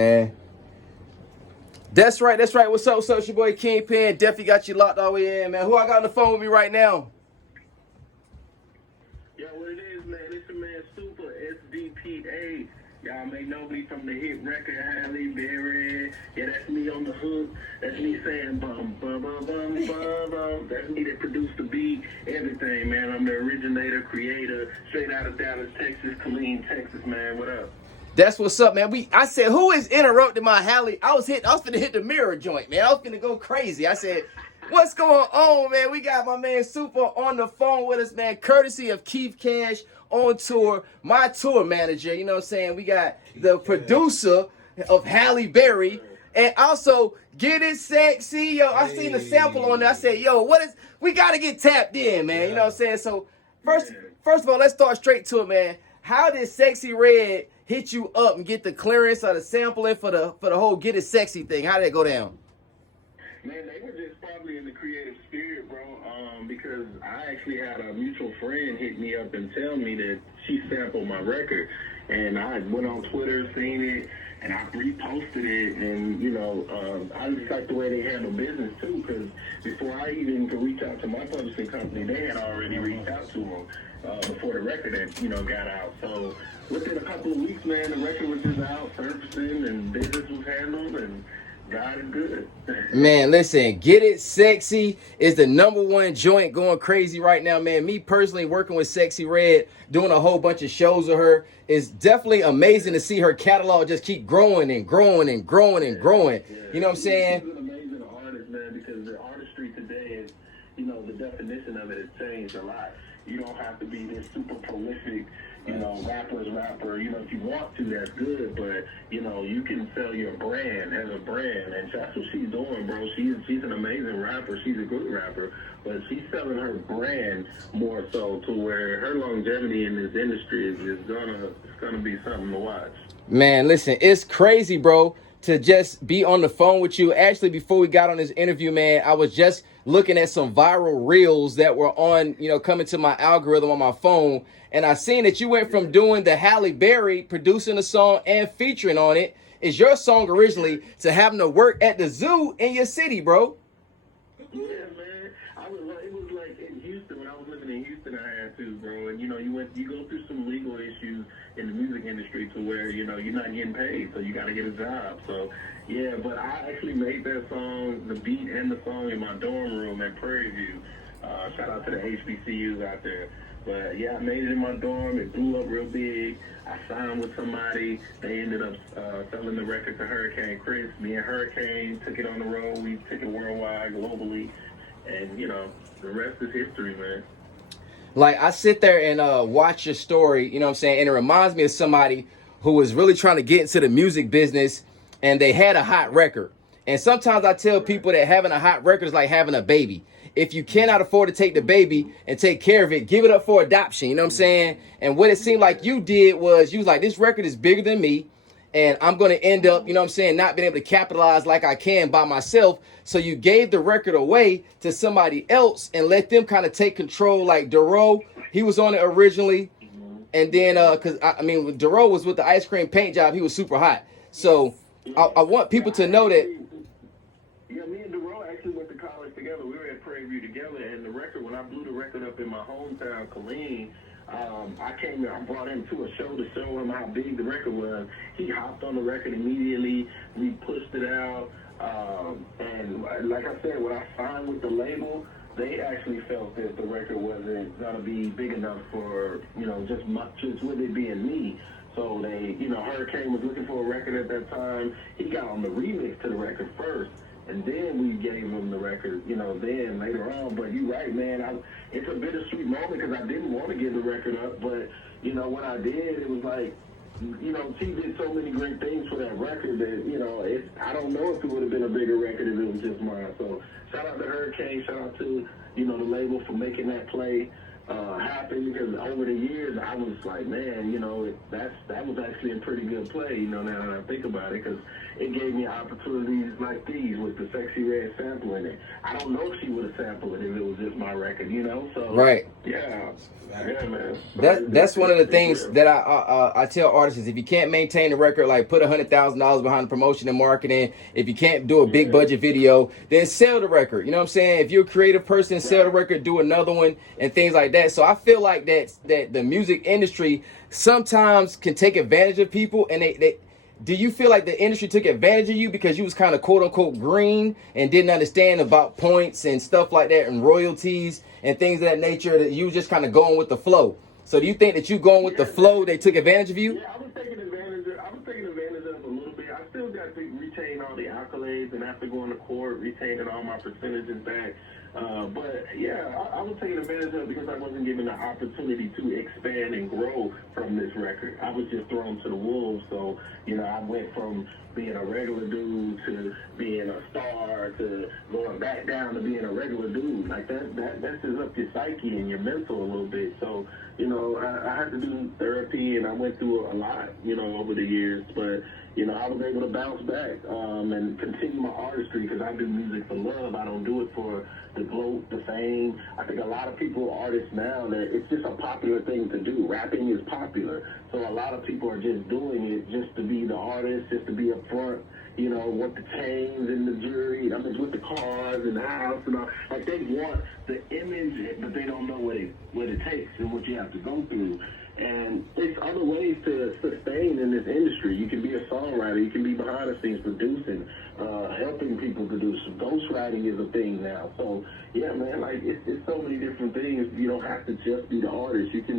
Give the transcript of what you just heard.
Man. That's right, that's right. What's up, what's up? It's your boy KINGPEN. Definitely got you locked all the way in, man. Who I got on the phone with me right now? Yo, what it is, man? It's your man Super SVPA. Y'all may know me from the hit record Halle Berry. Yeah, that's me on the hook. That's me saying bum bum bum bum bum bum. That's me that produced the beat, everything, man. I'm the originator, creator, straight out of Dallas, Texas, Killeen, Texas, man. What up? That's what's up, man. I said, who is interrupting my Halle? I was finna hit the mirror joint, man. I was finna go crazy. I said, what's going on, man? We got my man Super on the phone with us, man. Courtesy of Keith Cash on tour, my tour manager. You know what I'm saying? We got the producer of Halle Berry. And also, Get It Sexy. Yo, I seen the sample on there. I said, yo, we got to get tapped in, man. You know what I'm saying? So, first of all, let's start straight to it, man. How did Sexxy Red hit you up and get the clearance or the sampling for the whole Get It Sexy thing? How did it go down? Man, they were just probably in the creative spirit, bro, because I actually had a mutual friend hit me up and tell me that she sampled my record. And I went on Twitter, seen it, and I reposted it. And, you know, I just like the way they handle business, too, because before I even could reach out to my publishing company, they had already reached out to them before the record had, got out. So within a couple of weeks, man, the record was just out, surfacing, and business was handled, and God is good. Man, listen, Get It Sexy is the #1 joint going crazy right now, man. Me personally working with Sexxy Red, doing a whole bunch of shows with her, is definitely amazing to see her catalog just keep growing and growing and growing and growing. You know what I'm saying? She's an amazing artist, man, because the artistry today is, the definition of it has changed a lot. You don't have to be this super prolific, rapper. If you want to, that's good, but, you can sell your brand as a brand, and that's what she's doing, bro. She's an amazing rapper. She's a good rapper, but she's selling her brand more so to where her longevity in this industry is gonna be something to watch. Man, listen, it's crazy, bro, to just be on the phone with you. Actually, before we got on this interview, man, I was just looking at some viral reels that were on, coming to my algorithm on my phone. And I seen that you went from doing the Halle Berry, producing a song and featuring on it, is your song originally, to having to work at the zoo in your city, bro. Yeah, man. It was like in Houston, when I was living in Houston, I had to, bro. And, you go through some legal issues in the music industry to where, you're not getting paid, so you got to get a job. So, yeah, but I actually made that song, the beat and the song, in my dorm room at Prairie View. Shout out to the HBCUs out there. But, yeah, I made it in my dorm. It blew up real big. I signed with somebody. They ended up selling the record to Hurricane Chris. Me and Hurricane took it on the road. We took it worldwide, globally. And, the rest is history, man. Like, I sit there and watch your story, you know what I'm saying? And it reminds me of somebody who was really trying to get into the music business, and they had a hot record. And sometimes I tell people that having a hot record is like having a baby. If you cannot afford to take the baby and take care of it, give it up for adoption, you know what I'm saying? And what it seemed like you did was, you was like, this record is bigger than me, and I'm going to end up, you know what I'm saying, not being able to capitalize like I can by myself. So you gave the record away to somebody else and let them kind of take control. Like Duro, he was on it originally. And then, when Duro was with the ice cream paint job, he was super hot. So I want people to know that. Yeah, me and Duro actually went to college together. We were at Prairie View together, and the record, when I blew the record up in my hometown, Killeen, I brought him to a show to show him how big the record was. He hopped on the record immediately. We pushed it out. And like I said, when I signed with the label, they actually felt that the record wasn't going to be big enough for, just with it being me. So they, Hurricane was looking for a record at that time. He got on the remix to the record first. And then we gave him the record, then later on. But you're right, man. It's a bittersweet moment because I didn't want to give the record up. But, when I did, it was like, she did so many great things for that record that, I don't know if it would have been a bigger record if it was just mine. So shout out to Hurricane. Shout out to, the label for making that play. happen, because over the years I was like, man, that was actually a pretty good play, now that I think about it, because it gave me opportunities like these with the Sexy Red sample in it. I don't know if she would have sampled it if it was just my record, so Right. yeah, man. That's one of the things that I tell artists is if you can't maintain the record, like put $100,000 behind the promotion and marketing. If you can't do a big budget video, then sell the record. You know what I'm saying? If you're a creative person, sell the record, do another one, and things like that. So I feel like that the music industry sometimes can take advantage of people, and they do you feel like the industry took advantage of you because you was kind of quote unquote green and didn't understand about points and stuff like that and royalties and things of that nature, that you was just kind of going with the flow? So do you think that you going with the flow, they took advantage of you? Yeah, I was taking advantage of it a little bit. I still got to retain all the accolades, and after going to court, retaining all my percentages back. But yeah, I was taking advantage of it because I wasn't given the opportunity to expand and grow from this record. I was just thrown to the wolves. So, I went from being a regular dude to being a star to going back down to being a regular dude. Like that messes up your psyche and your mental a little bit. So, I had to do therapy, and I went through a lot, over the years. But, I was able to bounce back and continue my artistry, because I do music for love. I don't do it for the gloat, the fame. I think a lot of people are artists now that it's just a popular thing to do. Rapping is popular. So a lot of people are just doing it just to be the artist, just to be up front, with the chains and the jewelry, with the cars and the house and all. Like, they want the image, but they don't know what it takes and what you have to go through. And it's other ways to sustain in this industry. You can be a songwriter. You can be behind the scenes producing, helping people produce. Ghostwriting is a thing now. So, yeah, man, like, it's so many different things. You don't have to just be the artist. You can